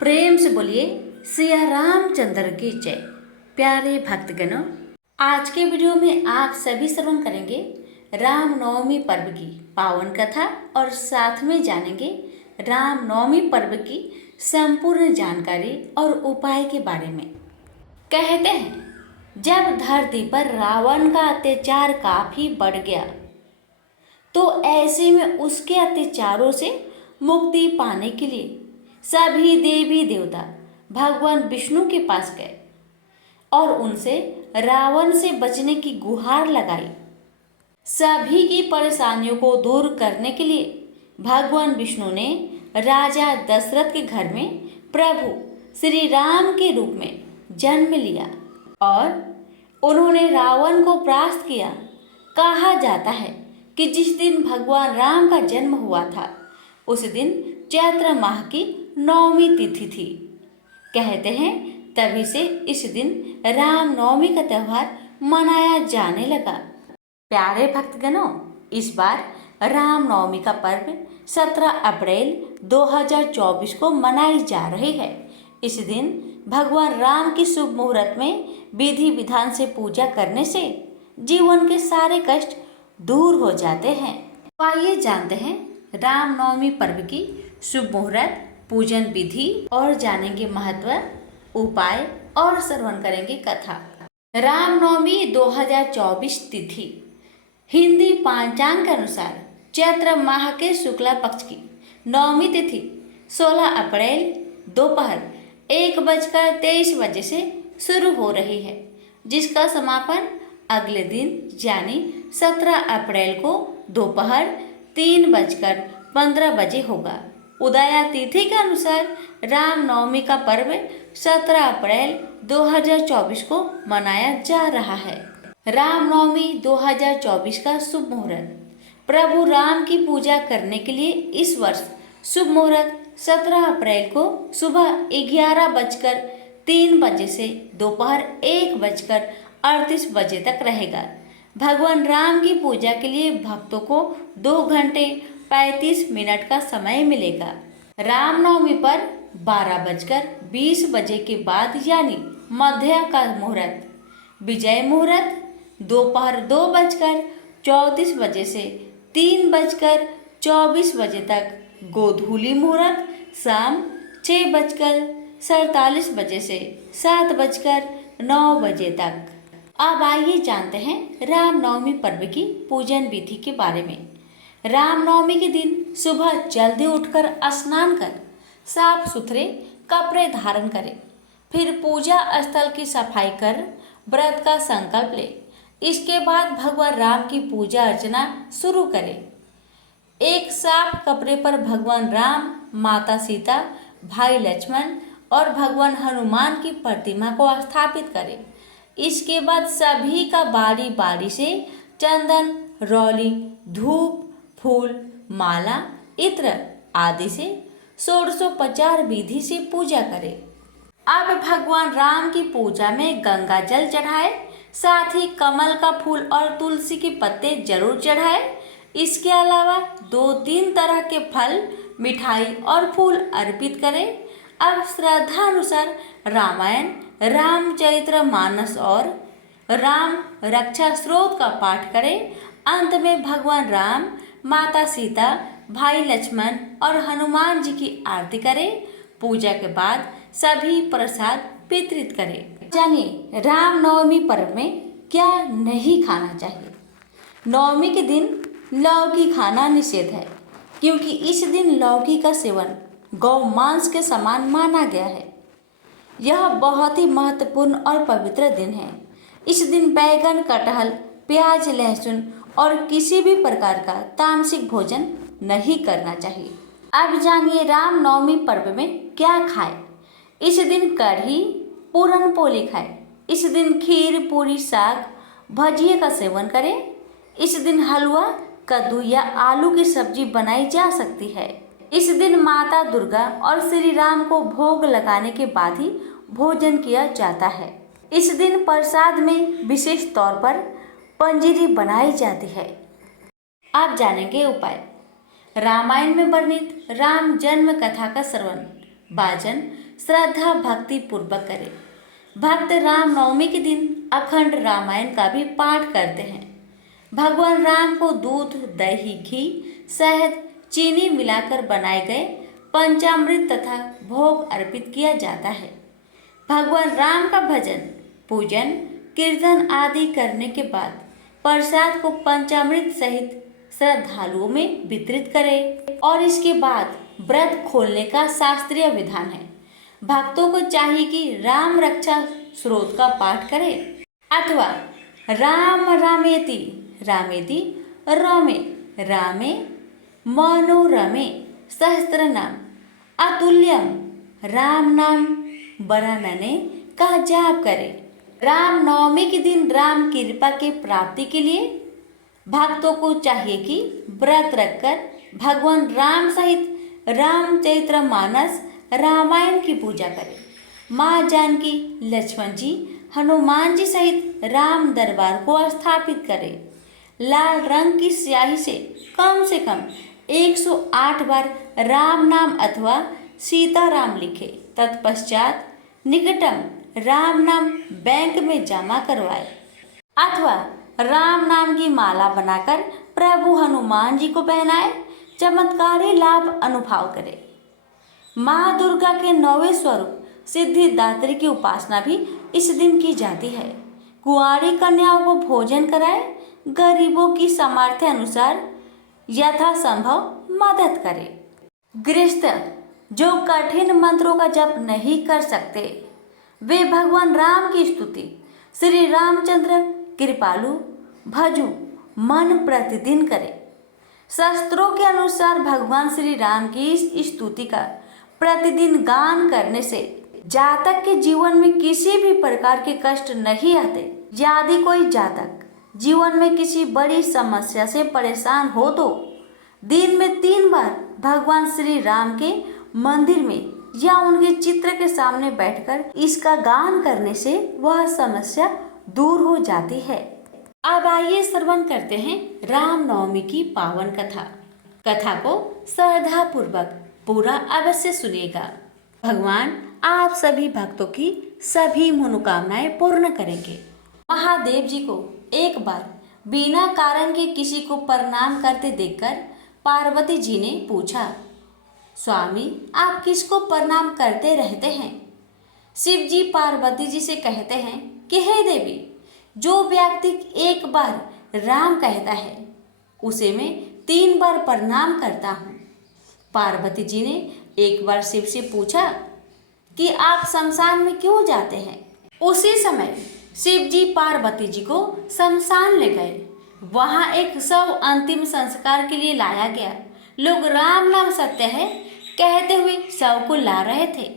प्रेम से बोलिए सिया रामचंद्र की जय। प्यारे भक्तगणों, आज के वीडियो में आप सभी श्रवण करेंगे रामनवमी पर्व की पावन कथा और साथ में जानेंगे रामनवमी पर्व की संपूर्ण जानकारी और उपाय के बारे में। कहते हैं जब धरती पर रावण का अत्याचार काफी बढ़ गया तो ऐसे में उसके अत्याचारों से मुक्ति पाने के लिए सभी देवी देवता भगवान विष्णु के पास गए और उनसे रावण से बचने की गुहार लगाई। सभी की परेशानियों को दूर करने के लिए भगवान विष्णु ने राजा दशरथ के घर में प्रभु श्री राम के रूप में जन्म लिया और उन्होंने रावण को परास्त किया। कहा जाता है कि जिस दिन भगवान राम का जन्म हुआ था उस दिन चैत्र माह की 9वीं तिथि थी। कहते हैं तभी से इस दिन रामनवमी का त्यौहार मनाया जाने लगा। प्यारे भक्तगणों, इस बार रामनवमी का पर्व 17 अप्रैल 2024 को मनाई जा रही है। इस दिन भगवान राम की शुभ मुहूर्त में विधि विधान से पूजा करने से जीवन के सारे कष्ट दूर हो जाते हैं। तो आइए जानते हैं रामनवमी पर्व की शुभ मुहूर्त, पूजन विधि और जानेंगे महत्व, उपाय और श्रवण करेंगे कथा। रामनवमी 2024 तिथि हिंदी पांचांग के अनुसार चैत्र माह के शुक्ला पक्ष की 9वीं तिथि 16 अप्रैल दोपहर 1:23 से शुरू हो रही है, जिसका समापन अगले दिन यानी 17 अप्रैल को दोपहर 3:15 होगा। उदया तिथि के अनुसार रामनवमी का पर्व 17 अप्रैल 2024 को मनाया जा रहा है। रामनवमी 2024 का शुभ मुहूर्त। प्रभु राम की पूजा करने के लिए इस वर्ष शुभ मुहूर्त 17 अप्रैल को सुबह 11:03 से दोपहर 1:38 तक रहेगा। भगवान राम की पूजा के लिए भक्तों को 2 घंटे 35 मिनट का समय मिलेगा। रामनवमी पर 12:20 के बाद यानी मध्य का मुहूर्त, विजय मुहूर्त दोपहर 2:34 से 3:24 तक, गोधूली मुहूर्त शाम 6:47 से 7:09 तक। अब आइए जानते हैं रामनवमी पर्व की पूजन विधि के बारे में। रामनवमी के दिन सुबह जल्दी उठकर स्नान कर साफ सुथरे कपड़े धारण करें, फिर पूजा स्थल की सफाई कर व्रत का संकल्प ले। इसके बाद भगवान राम की पूजा अर्चना शुरू करें। एक साफ कपड़े पर भगवान राम, माता सीता, भाई लक्ष्मण और भगवान हनुमान की प्रतिमा को स्थापित करें। इसके बाद सभी का बारी बारी से चंदन, रौली, धूप, फूल, माला, इत्र आदि से षोडशोपचार विधि से पूजा करें। अब भगवान राम की पूजा में गंगा जल चढ़ाए, साथ ही कमल का फूल और तुलसी के पत्ते जरूर चढ़ाए। इसके अलावा 2-3 तरह के फल, मिठाई और फूल अर्पित करें। अब श्रद्धा अनुसार रामायण, रामचरितमानस और राम रक्षा स्तोत्र का पाठ करें। अंत में भगवान राम, माता सीता, भाई लक्ष्मण और हनुमान जी की आरती करें। पूजा के बाद सभी प्रसाद वितरित करें। जानिए रामनवमी पर्व में क्या नहीं खाना चाहिए। नवमी के दिन लौकी खाना निषेध है, क्योंकि इस दिन लौकी का सेवन गौ मांस के समान माना गया है। यह बहुत ही महत्वपूर्ण और पवित्र दिन है। इस दिन बैगन, कटहल, प्याज, लहसुन और किसी भी प्रकार का तामसिक भोजन नहीं करना चाहिए। अब जानिए रामनवमी पर्व में क्या खाएं। इस दिन कढ़ी, पूरन पोली खाएं। इस दिन खीर, पूरी, साग, भजिए का सेवन करें। इस दिन हलवा, कद्दू या आलू की सब्जी बनाई जा सकती है। इस दिन माता दुर्गा और श्री राम को भोग लगाने के बाद ही भोजन किया जाता है। इस दिन प्रसाद में विशेष तौर पर पंजीरी बनाई जाती है। आप जानेंगे उपाय। रामायण में वर्णित राम जन्म कथा का श्रवण, वाचन, श्रद्धा भक्ति पूर्वक करें। भक्त रामनवमी के दिन अखंड रामायण का भी पाठ करते हैं। भगवान राम को दूध, दही, घी, शहद, चीनी मिलाकर बनाए गए पंचामृत तथा भोग अर्पित किया जाता है। भगवान राम का भजन, पूजन, कीर्तन आदि करने के बाद प्रसाद को पंचामृत सहित श्रद्धालुओं में वितरित करें और इसके बाद व्रत खोलने का शास्त्रीय विधान है। भक्तों को चाहिए कि राम रक्षा स्तोत्र का पाठ करें अथवा राम रामेति रामेति रमे रामे मनोरमे सहस्त्रनाम अतुल्यम राम नाम बरानने का जाप करें। राम नवमी के दिन राम कृपा की प्राप्ति के लिए भक्तों को चाहिए कि व्रत रखकर भगवान राम सहित रामचरितमानस रामायण की पूजा करें। माँ जानकी, लक्ष्मण जी, हनुमान जी सहित राम दरबार को स्थापित करें। लाल रंग की स्याही से कम 108 बार राम नाम अथवा सीताराम लिखे। तत्पश्चात निकटम राम नाम बैंक में जमा करवाए अथवा राम नाम की माला बनाकर प्रभु हनुमान जी को पहनाए। चमत्कारी लाभ अनुभव करें। माँ दुर्गा के 9वें स्वरूप सिद्धिदात्री की उपासना भी इस दिन की जाती है। कुंवारी कन्याओं को भोजन कराए। गरीबों की सामर्थ्य अनुसार यथासंभव मदद करें। गृहस्थ जो कठिन मंत्रों का जप नहीं कर सकते वे भगवान राम की स्तुति श्री रामचंद्र कृपालु भजू मन प्रतिदिन करें। शास्त्रों के अनुसार भगवान श्री राम की इस स्तुति का प्रतिदिन गान करने से जातक के जीवन में किसी भी प्रकार के कष्ट नहीं आते। यदि कोई जातक जीवन में किसी बड़ी समस्या से परेशान हो तो दिन में 3 बार भगवान श्री राम के मंदिर में या उनके चित्र के सामने बैठकर इसका गान करने से वह समस्या दूर हो जाती है। अब आइए श्रवण करते हैं रामनवमी की पावन कथा। कथा को श्रद्धा पूर्वक पूरा अवश्य सुनिएगा। भगवान आप सभी भक्तों की सभी मनोकामनाएं पूर्ण करेंगे। महादेव जी को एक बार बिना कारण के किसी को प्रणाम करते देखकर पार्वती जी ने पूछा, स्वामी आप किसको प्रणाम करते रहते हैं? शिव जी पार्वती जी से कहते हैं कि हे देवी, जो व्यक्ति एक बार राम कहता है उसे मैं 3 बार प्रणाम करता हूँ। पार्वती जी ने एक बार शिव से पूछा कि आप शमशान में क्यों जाते हैं? उसी समय शिव जी पार्वती जी को शमशान ले गए। वहाँ एक शव अंतिम संस्कार के लिए लाया गया। लोग राम नाम सत्य है कहते हुए शव को ला रहे थे।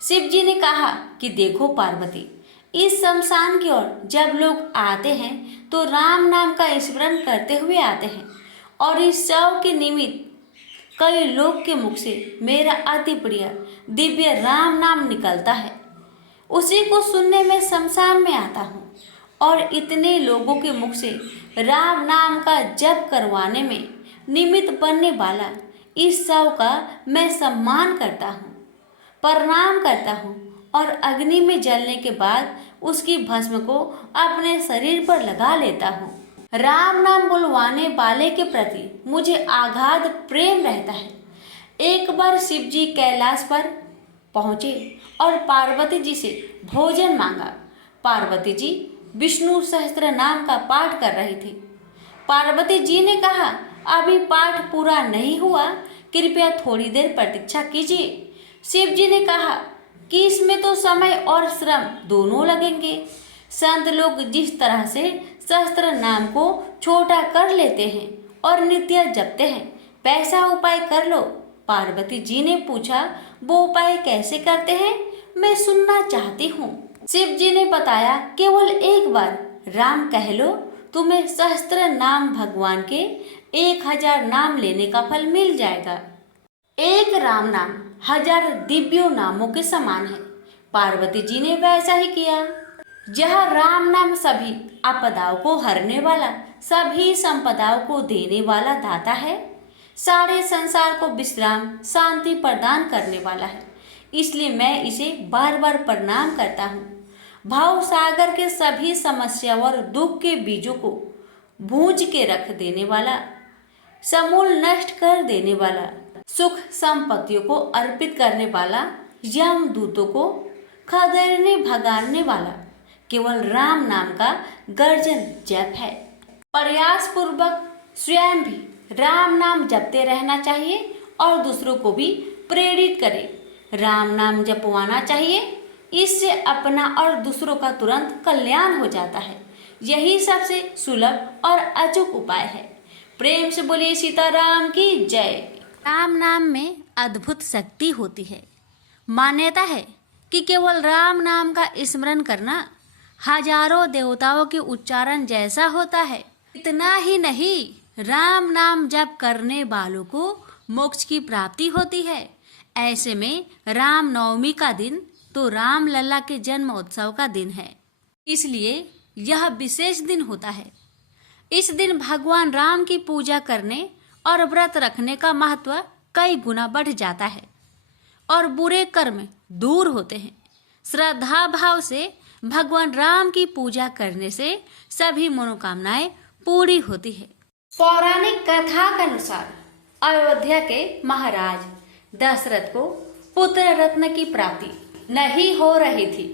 शिव जी ने कहा कि देखो पार्वती, इस शमशान की ओर जब लोग आते हैं तो राम नाम का स्मरण करते हुए आते हैं और इस शव के निमित्त कई लोग के मुख से मेरा अति प्रिय दिव्य राम नाम निकलता है। उसी को सुनने में शमशान में आता हूँ और इतने लोगों के मुख से राम नाम का जप करवाने में निमित्त बनने वाला इस शव का मैं सम्मान करता हूँ, प्रणाम करता हूँ और अग्नि में जलने के बाद उसकी भस्म को अपने शरीर पर लगा लेता हूँ। राम नाम बुलवाने वाले के प्रति मुझे अगाध प्रेम रहता है। एक बार शिव जी कैलाश पर पहुँचे और पार्वती जी से भोजन मांगा। पार्वती जी विष्णु सहस्त्र नाम का पाठ कर रही थी। पार्वती जी ने कहा, अभी पाठ पूरा नहीं हुआ, कृपया थोड़ी देर प्रतीक्षा कीजिए। शिव जी ने कहा कि इसमें तो समय और श्रम दोनों लगेंगे। संत लोग जिस तरह से सहस्त्र नाम को छोटा कर लेते हैं और नित्य जपते हैं, वैसा उपाय कर लो। पार्वती जी ने पूछा, वो उपाय कैसे करते हैं, मैं सुनना चाहती हूँ। शिव जी ने बताया, केवल एक बार राम कह लो, तुम्हें सहस्त्र नाम भगवान के 1000 नाम लेने का फल मिल जाएगा। एक राम नाम 1000 दिव्यों नामों के समान है। पार्वती जी ने वैसा ही किया। यह राम नाम सभी आपदाओं को हरने वाला, सभी संपदाओं को देने वाला दाता है। सारे संसार को विश्राम शांति प्रदान करने वाला है। इसलिए मैं इसे बार बार प्रणाम करता हूँ। भाव सागर के सभी समस्या और दुख के बीजों को भूंज के रख देने वाला, समूल नष्ट कर देने वाला, सुख संपत्तियों को अर्पित करने वाला, यम दूतों को खदेड़ने भगाने वाला केवल राम नाम का गर्जन जप है। प्रयास पूर्वक स्वयं भी राम नाम जपते रहना चाहिए और दूसरों को भी प्रेरित करें। राम नाम जपवाना चाहिए, इससे अपना और दूसरों का तुरंत कल्याण हो जाता है। यही सबसे सुलभ और अचूक उपाय है। प्रेम से बोलिए सीताराम की जय। राम नाम में अद्भुत शक्ति होती है। मान्यता है कि केवल राम नाम का स्मरण करना हजारों देवताओं के उच्चारण जैसा होता है। इतना ही नहीं, राम नाम जप करने वालों को मोक्ष की प्राप्ति होती है। ऐसे में राम नवमी का दिन तो राम लल्ला के जन्म उत्सव का दिन है, इसलिए यह विशेष दिन होता है। इस दिन भगवान राम की पूजा करने और व्रत रखने का महत्व कई गुना बढ़ जाता है और बुरे कर्म दूर होते हैं। श्रद्धा भाव से भगवान राम की पूजा करने से सभी मनोकामनाएं पूरी होती है। पौराणिक कथा के अनुसार अयोध्या के महाराज दशरथ को पुत्र रत्न की प्राप्ति नहीं हो रही थी।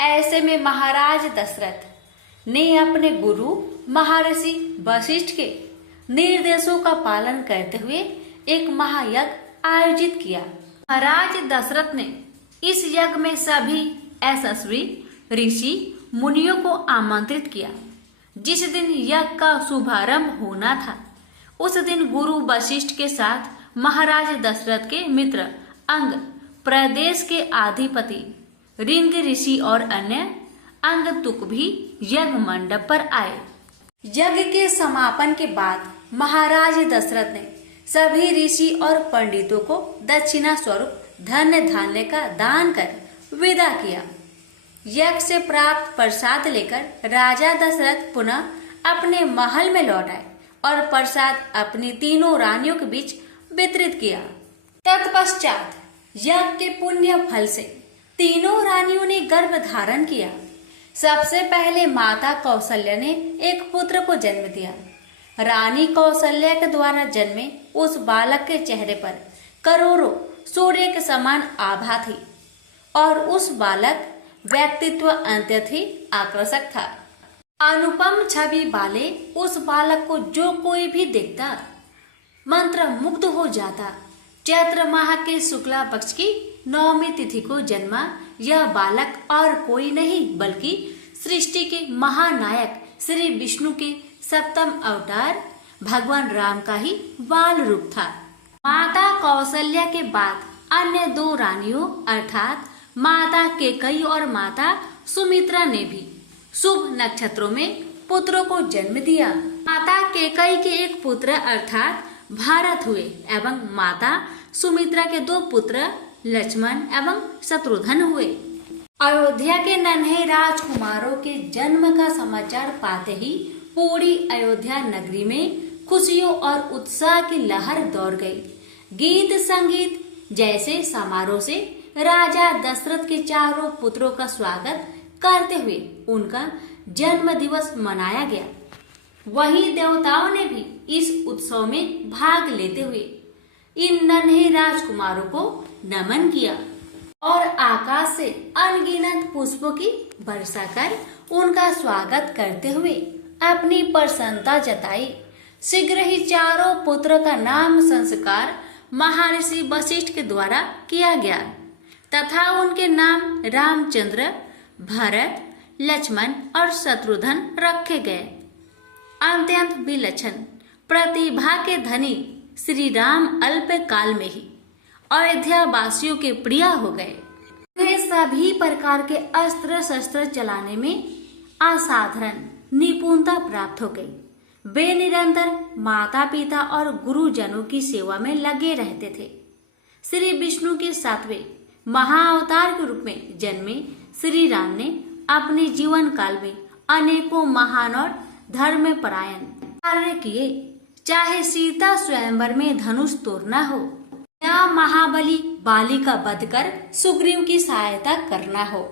ऐसे में महाराज दशरथ ने अपने गुरु महर्षि वशिष्ठ के निर्देशों का पालन करते हुए एक महायज्ञ आयोजित किया। महाराज दशरथ ने इस यज्ञ में सभी यशस्वी ऋषि मुनियों को आमंत्रित किया। जिस दिन यज्ञ का शुभारंभ होना था, उस दिन गुरु वशिष्ठ के साथ महाराज दशरथ के मित्र अंग, प्रदेश के अधिपति रिंग ऋषि और अन्य अंगतुक भी यज्ञ मंडप पर आए। यज्ञ के समापन के बाद महाराज दशरथ ने सभी ऋषि और पंडितों को दक्षिणा स्वरूप धन्य धान्य का दान कर विदा किया। यज्ञ से प्राप्त प्रसाद लेकर राजा दशरथ पुनः अपने महल में लौट आए और प्रसाद अपनी तीनों रानियों के बीच वितरित किया। तत्पश्चात यज्ञ के पुण्य फल से तीनों रानियों ने गर्भ धारण किया। सबसे पहले माता कौशल्या ने एक पुत्र को जन्म दिया। रानी कौशल्या के द्वारा जन्मे उस बालक के चेहरे पर करोड़ों सूर्य के समान आभा थी और उस बालक व्यक्तित्व अत्यंत ही आकर्षक था। अनुपम छवि वाले उस बालक को जो कोई भी देखता मंत्र मुग्ध हो जाता। चैत्र माह के शुक्ला पक्ष की नवमी तिथि को जन्मा यह बालक और कोई नहीं बल्कि सृष्टि के महानायक श्री विष्णु के सप्तम अवतार भगवान राम का ही बाल रूप था। माता कौशल्या के बाद अन्य दो रानियों अर्थात माता केकई और माता सुमित्रा ने भी शुभ नक्षत्रों में पुत्रों को जन्म दिया। माता केकई के एक पुत्र अर्थात भारत हुए एवं माता सुमित्रा के दो पुत्र लक्ष्मण एवं शत्रुघ्न हुए। अयोध्या के नन्हे राजकुमारों के जन्म का समाचार पाते ही पूरी अयोध्या नगरी में खुशियों और उत्साह की लहर दौड़ गई। गीत संगीत जैसे समारोह से राजा दशरथ के चारों पुत्रों का स्वागत करते हुए उनका जन्म दिवस मनाया गया। वहीं देवताओं ने भी इस उत्सव में भाग लेते हुए इन नन्हे राजकुमारों को नमन किया और आकाश से अनगिनत पुष्पों की वर्षा कर उनका स्वागत करते हुए अपनी प्रसन्नता जताई। शीघ्र ही चारों पुत्र का नाम संस्कार महर्षि वशिष्ठ के द्वारा किया गया तथा उनके नाम रामचंद्र, भरत, लक्ष्मण और शत्रुघ्न रखे गए। अत्यंत विलक्षण प्रतिभा के धनी श्री राम अल्प काल में ही अयोध्या वासियों के प्रिय हो गए। उन्हें सभी प्रकार के अस्त्र शस्त्र चलाने में असाधारण निपुणता प्राप्त हो गई। वे निरंतर माता पिता और गुरुजनों की सेवा में लगे रहते थे। श्री विष्णु के सातवें महाअवतार के रूप में जन्मे श्री राम ने अपने जीवन काल में अनेकों महान और धर्मपरायण कार्य किए। चाहे सीता स्वयंवर में धनुष तोड़ना हो, या महाबली बाली का वध कर सुग्रीव की सहायता करना हो।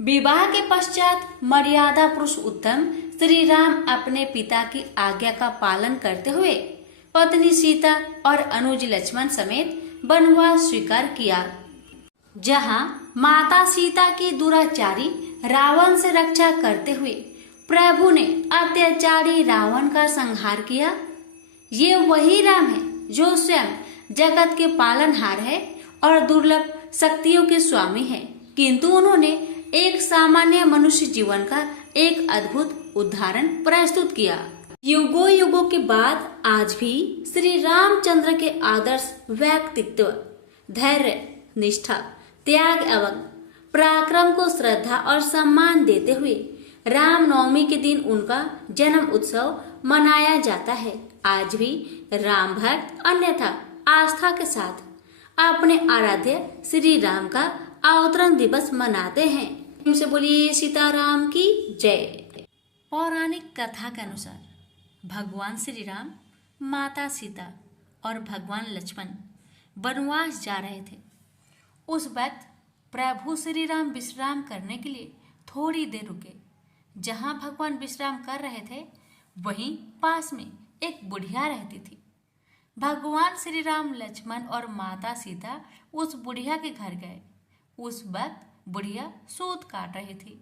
विवाह के पश्चात मर्यादा पुरुषोत्तम श्री राम अपने पिता की आज्ञा का पालन करते हुए पत्नी सीता और अनुज लक्ष्मण समेत वनवास स्वीकार किया। जहाँ माता सीता की दुराचारी रावण से रक्षा करते हुए प्रभु ने अत्याचारी रावण का संहार किया। ये वही राम है जो स्वयं जगत के पालनहार है और दुर्लभ शक्तियों के स्वामी है, किंतु उन्होंने एक सामान्य मनुष्य जीवन का एक अद्भुत उदाहरण प्रस्तुत किया। युगों युगों के बाद आज भी श्री रामचंद्र के आदर्श व्यक्तित्व, धैर्य, निष्ठा, त्याग एवं पराक्रम को श्रद्धा और सम्मान देते हुए रामनवमी के दिन उनका जन्म उत्सव मनाया जाता है। आज भी राम भक्त अन्यथा आस्था के साथ अपने आराध्य श्री राम का अवतरण दिवस मनाते हैं। उनसे बोलिए सीताराम की जय। पौराणिक कथा के अनुसार भगवान श्री राम, माता सीता और भगवान लक्ष्मण वनवास जा रहे थे। उस वक्त प्रभु श्री राम विश्राम करने के लिए थोड़ी देर रुके। जहाँ भगवान विश्राम कर रहे थे वहीं पास में एक बुढ़िया रहती थी। भगवान श्री राम, लक्ष्मण और माता सीता उस बुढ़िया के घर गए। उस वक्त बुढ़िया सूत काट रही थी।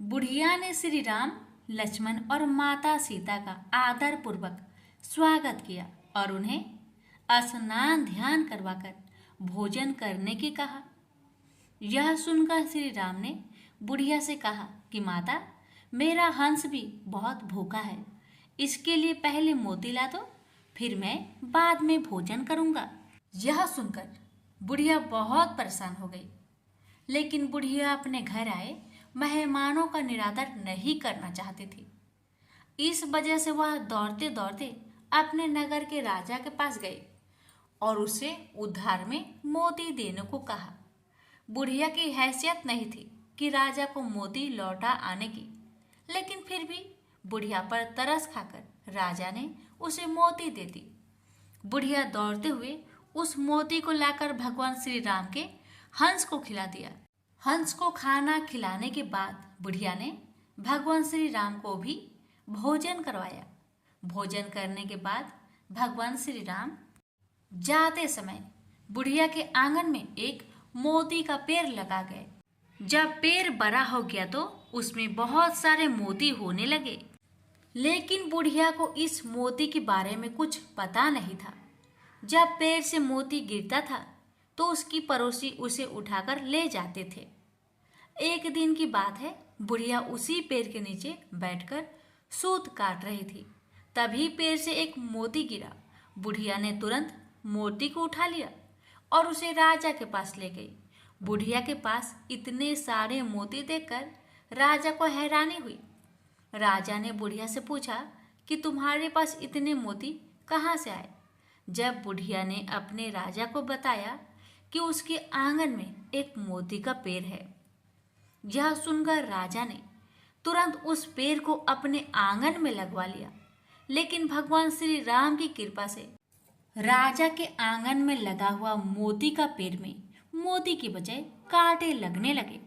बुढ़िया ने श्री राम, लक्ष्मण और माता सीता का आदर पूर्वक स्वागत किया और उन्हें स्नान ध्यान करवाकर भोजन करने की कहा। यह सुनकर श्री राम ने बुढ़िया से कहा कि माता, मेरा हंस भी बहुत भूखा है, इसके लिए पहले मोती ला दो, फिर मैं बाद में भोजन करूंगा। यह सुनकर बुढ़िया बहुत परेशान हो गई, लेकिन बुढ़िया अपने घर आए मेहमानों का निरादर नहीं करना चाहती थी। इस वजह से वह दौड़ते दौड़ते अपने नगर के राजा के पास गई और उसे उधार में मोती देने को कहा। बुढ़िया की हैसियत नहीं थी कि राजा को मोती लौटा आने की, लेकिन फिर भी बुढ़िया पर तरस खाकर राजा ने उसे मोती दे दी। बुढ़िया दौड़ते हुए उस मोती को लाकर भगवान श्री राम के हंस को खिला दिया। हंस को खाना खिलाने के बाद बुढ़िया ने भगवान श्री राम को भी भोजन करवाया। भोजन करने के बाद भगवान श्री राम जाते समय बुढ़िया के आंगन में एक मोती का पेड़ लगा गए। जब पेड़ बड़ा हो गया तो उसमें बहुत सारे मोती होने लगे, लेकिन बुढ़िया को इस मोती के बारे में कुछ पता नहीं था। जब पेड़ से मोती गिरता था तो उसकी पड़ोसी उसे उठाकर ले जाते थे। एक दिन की बात है, बुढ़िया उसी पेड़ के नीचे बैठकर सूत काट रही थी। तभी पेड़ से एक मोती गिरा। बुढ़िया ने तुरंत मोती को उठा लिया और उसे राजा के पास ले गई। बुढ़िया के पास इतने सारे मोती देखकर राजा को हैरानी हुई। राजा ने बुढ़िया से पूछा कि तुम्हारे पास इतने मोती कहाँ से आए। जब बुढ़िया ने अपने राजा को बताया कि उसके आंगन में एक मोती का पेड़ है, यह सुनकर राजा ने तुरंत उस पेड़ को अपने आंगन में लगवा लिया। लेकिन भगवान श्री राम की कृपा से राजा के आंगन में लगा हुआ मोती का पेड़ में मोती की बजाय कांटे लगने लगे।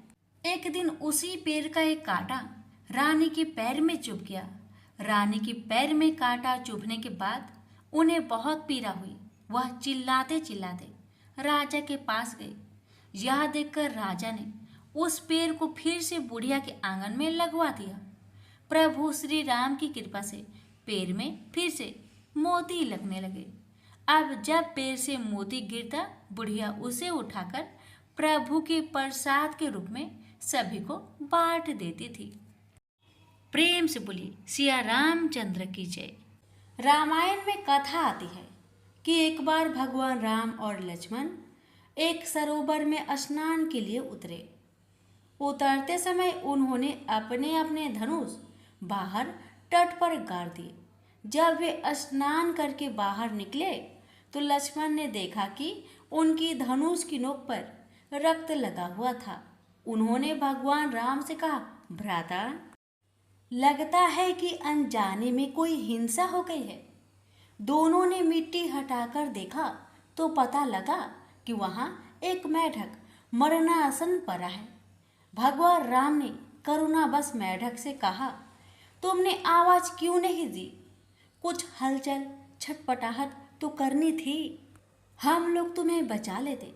एक दिन उसी पेड़ का एक कांटा रानी के पैर में चुभ गया। रानी के पैर में कांटा चुभने के बाद उन्हें बहुत पीड़ा हुई। वह चिल्लाते चिल्लाते राजा के पास गई। यह देखकर राजा ने उस पेड़ को फिर से बुढ़िया के आंगन में लगवा दिया। प्रभु श्री राम की कृपा से पेड़ में फिर से मोती लगने लगे। अब जब पेड़ से मोती गिरता, बुढ़िया उसे उठाकर प्रभु के प्रसाद के रूप में सभी को बांट देती थी। प्रेम से बोलिए सिया रामचंद्र की जय। रामायण में कथा आती है कि एक बार भगवान राम और लक्ष्मण एक सरोवर में स्नान के लिए उतरे। उतरते समय उन्होंने अपने अपने धनुष बाहर तट पर गाड़ दिए। जब वे स्नान करके बाहर निकले तो लक्ष्मण ने देखा कि उनकी धनुष की नोक पर रक्त लगा हुआ था। उन्होंने भगवान राम से कहा, भ्राता, लगता है कि अनजाने में कोई हिंसा हो गई है। दोनों ने मिट्टी हटाकर देखा तो पता लगा कि वहाँ एक मेढक मरणासन पड़ा है। भगवान राम ने करुणावश मेढक से कहा, तुमने आवाज क्यों नहीं दी? कुछ हलचल छटपटाहट तो करनी थी, हम लोग तुम्हें बचा लेते।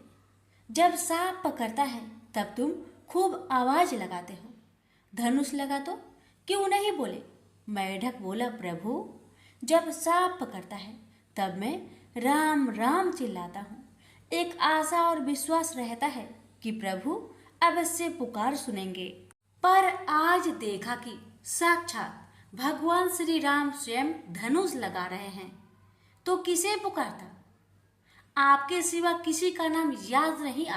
जब सांप पकड़ता है तब तुम खूब आवाज लगाते हो, धनुष लगा तो क्यों नहीं बोले? मेढक बोला, प्रभु जब सांप पकड़ता है तब मैं राम राम चिल्लाता हूँ। एक आशा और विश्वास रहता है कि प्रभु अवश्य पुकार सुनेंगे। पर आज देखा कि साक्षात भगवान श्री राम स्वयं धनुष लगा रहे हैं, तो किसे पुकारता? आपके सिवा किसी का नाम याद नहीं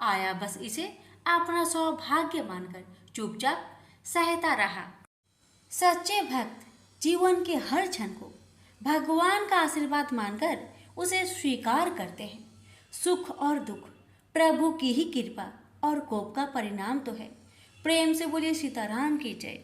आया बस इसे अपना सौभाग्य मानकर चुपचाप सहता रहा। सच्चे भक्त जीवन के हर क्षण को भगवान का आशीर्वाद मानकर उसे स्वीकार करते हैं। सुख और दुख प्रभु की ही कृपा और कोप का परिणाम तो है। प्रेम से बोलिए सीताराम की जय।